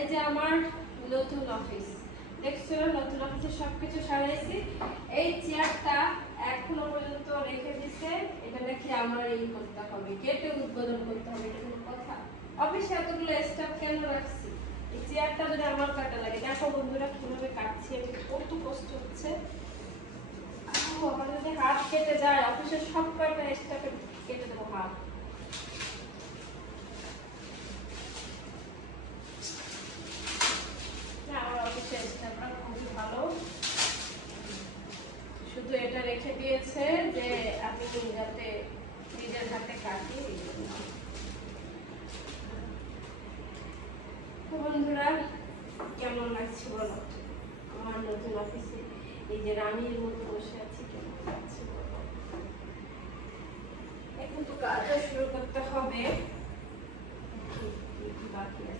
এই যে আমার নতুন অফিস, দেখছো নতুন অফিসে সবকিছু সারাইছি। এই চেয়ারটা এখনো পর্যন্ত রেখে দিছে, এটা নাকি আমার এই করতে হবে, কেটে উদ্বোধন করতে হবে। এটা কোনো কথা? অফিসে এতগুলো স্টাফ কেন রাখছি? এই চেয়ারটা যদি আমার কাটা লাগে, দেখো বন্ধুরা কিভাবে কাটছি আমি, কত কষ্ট হচ্ছে। আমার যদি হাত কেটে যায়, অফিসের সব কয়টা স্টাফে কেটে দেবো হাত। আমার অফিসের স্টাফরা খুবই ভালো, শুধু এটা রেখে দিয়েছে যে আমি যাতে নিজের হাতে কাটি। বন্ধুরা কেমন লাগছে বলো আমার নতুন অফিসে? এই যে রানীর মতো বসে আছি, কেমন লাগছে বলো? এখন তো কাজও শুরু করতে হবে, বাকি আছে।